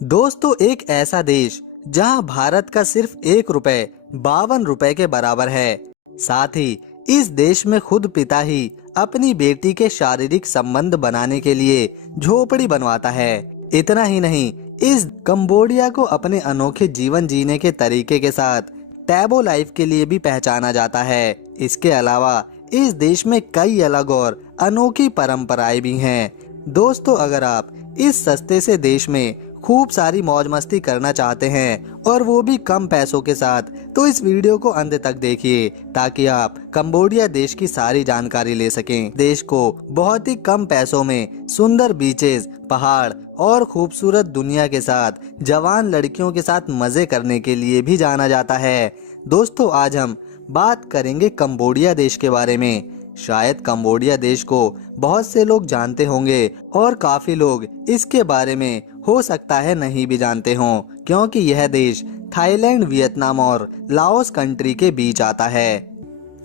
दोस्तों, एक ऐसा देश जहां भारत का सिर्फ 1 रुपए 52 रुपए के बराबर है। साथ ही इस देश में खुद पिता ही अपनी बेटी के शारीरिक संबंध बनाने के लिए झोपड़ी बनवाता है। इतना ही नहीं, इस कंबोडिया को अपने अनोखे जीवन जीने के तरीके के साथ टैबो लाइफ के लिए भी पहचाना जाता है। इसके अलावा इस देश में कई अलग और अनोखी परंपराएं भी हैं। दोस्तों, अगर आप इस सस्ते से देश में खूब सारी मौज मस्ती करना चाहते हैं और वो भी कम पैसों के साथ, तो इस वीडियो को अंत तक देखिए ताकि आप कंबोडिया देश की सारी जानकारी ले सकें। देश को बहुत ही कम पैसों में सुंदर बीचेस, पहाड़ और खूबसूरत दुनिया के साथ जवान लड़कियों के साथ मजे करने के लिए भी जाना जाता है। दोस्तों, आज हम बात करेंगे कंबोडिया देश के बारे में। शायद कंबोडिया देश को बहुत से लोग जानते होंगे और काफी लोग इसके बारे में हो सकता है नहीं भी जानते हों, क्योंकि यह देश थाईलैंड, वियतनाम और लाओस कंट्री के बीच आता है।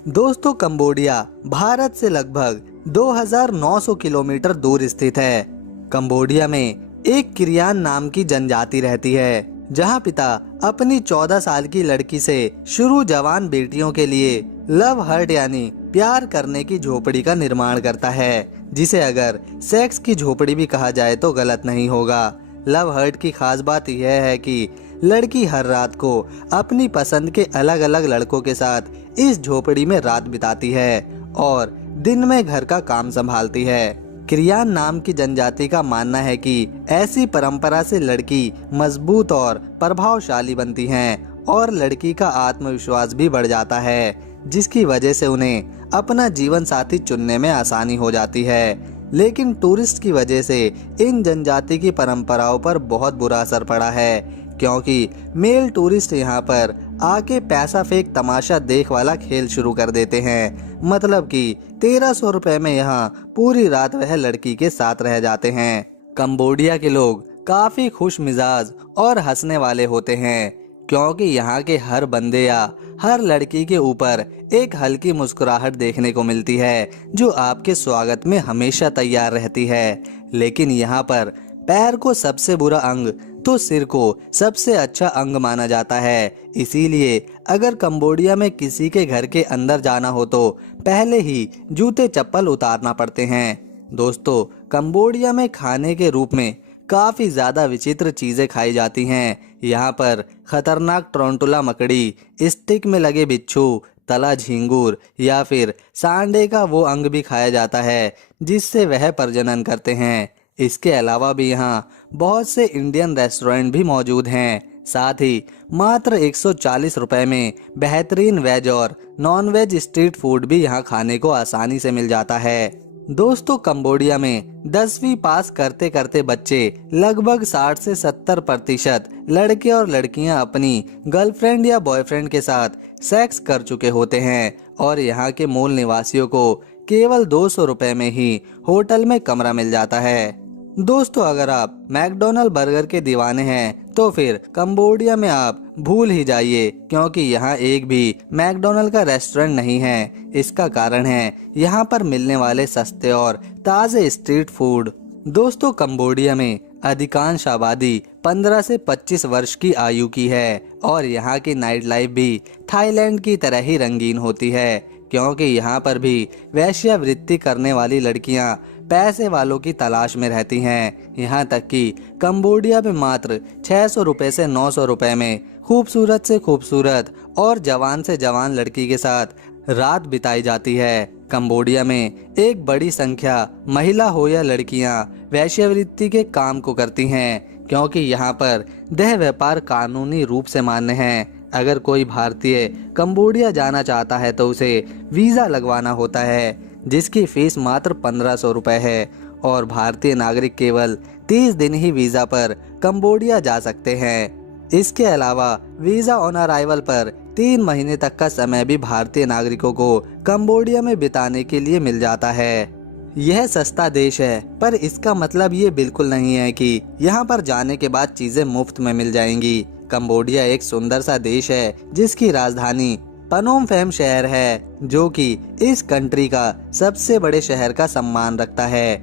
दोस्तों, कंबोडिया भारत से लगभग 2900 किलोमीटर दूर स्थित है। कंबोडिया में एक किरियान नाम की जनजाति रहती है, जहां पिता अपनी 14 साल की लड़की से शुरू जवान बेटियों के लिए लव हर्ट यानी प्यार करने की झोपड़ी का निर्माण करता है, जिसे अगर सेक्स की झोपड़ी भी कहा जाए तो गलत नहीं होगा। लव हर्ट की खास बात यह है कि लड़की हर रात को अपनी पसंद के अलग अलग लड़कों के साथ इस झोपड़ी में रात बिताती है और दिन में घर का काम संभालती है। किरियान नाम की जनजाति का मानना है कि ऐसी परंपरा से लड़की मजबूत और प्रभावशाली बनती हैं और लड़की का आत्मविश्वास भी बढ़ जाता है, जिसकी वजह से उन्हें अपना जीवन साथी चुनने में आसानी हो जाती है। लेकिन टूरिस्ट की वजह से इन जनजाति की परंपराओं पर बहुत बुरा असर पड़ा है, क्योंकि मेल टूरिस्ट यहाँ पर आके पैसा फेंक तमाशा देख वाला खेल शुरू कर देते हैं। मतलब कि 1300 रुपए में यहाँ पूरी रात वह लड़की के साथ रह जाते हैं। कंबोडिया के लोग काफी खुश मिजाज और हंसने वाले होते हैं, क्योंकि यहाँ के हर बंदे या हर लड़की के ऊपर एक हल्की मुस्कुराहट देखने को मिलती है, जो आपके स्वागत में हमेशा तैयार रहती है। लेकिन यहाँ पर पैर को सबसे बुरा अंग तो सिर को सबसे अच्छा अंग माना जाता है। इसीलिए अगर कंबोडिया में किसी के घर के अंदर जाना हो तो पहले ही जूते चप्पल उतारना पड़ते हैं। दोस्तों, कंबोडिया में खाने के रूप में काफी ज्यादा विचित्र चीजें खाई जाती हैं। यहाँ पर खतरनाक टोरंटुला मकड़ी, स्टिक में लगे बिच्छू, तला झींगुर या फिर सांडे का वो अंग भी खाया जाता है जिससे वह प्रजनन करते हैं। इसके अलावा भी यहाँ बहुत से इंडियन रेस्टोरेंट भी मौजूद हैं। साथ ही मात्र 140 रुपए में बेहतरीन वेज और नॉन वेज स्ट्रीट फूड भी यहाँ खाने को आसानी से मिल जाता है। दोस्तों, कंबोडिया में 10वीं पास करते करते बच्चे लगभग 60 से 70% लड़के और लड़कियां अपनी गर्लफ्रेंड या बॉयफ्रेंड के साथ सेक्स कर चुके होते हैं और यहाँ के मूल निवासियों को केवल 200 रुपए में ही होटल में कमरा मिल जाता है। दोस्तों, अगर आप मैकडोनल्ड बर्गर के दीवाने हैं तो फिर कंबोडिया में आप भूल ही जाइए, क्योंकि यहाँ एक भी मैकडोनल्ड का रेस्टोरेंट नहीं है। इसका कारण है यहाँ पर मिलने वाले सस्ते और ताज़े स्ट्रीट फूड। दोस्तों, कंबोडिया में अधिकांश आबादी 15 से 25 वर्ष की आयु की है और यहाँ की नाइट लाइफ भी थाईलैंड की तरह ही रंगीन होती है, क्योंकि यहाँ पर भी वेश्यावृत्ति करने वाली लड़कियाँ पैसे वालों की तलाश में रहती हैं। यहाँ तक कि कंबोडिया में मात्र 600 रुपए से 900 रुपए में खूबसूरत से खूबसूरत और जवान से जवान लड़की के साथ रात बिताई जाती है। कंबोडिया में एक बड़ी संख्या महिला हो या लड़कियाँ वेश्यावृत्ति के काम को करती हैं, क्योंकि यहाँ पर देह व्यापार कानूनी रूप से मान्य है। अगर कोई भारतीय कंबोडिया जाना चाहता है तो उसे वीज़ा लगवाना होता है, जिसकी फीस मात्र 1500 रुपए है और भारतीय नागरिक केवल 30 दिन ही वीज़ा पर कंबोडिया जा सकते हैं। इसके अलावा वीज़ा ऑन अराइवल पर 3 महीने तक का समय भी भारतीय नागरिकों को कंबोडिया में बिताने के लिए मिल जाता है। यह सस्ता देश है, पर इसका मतलब ये बिल्कुल नहीं है कि यहाँ पर जाने के बाद चीजें मुफ्त में मिल जाएंगी। कंबोडिया एक सुंदर सा देश है जिसकी राजधानी पनोम फेम शहर है, जो कि इस कंट्री का सबसे बड़े शहर का सम्मान रखता है।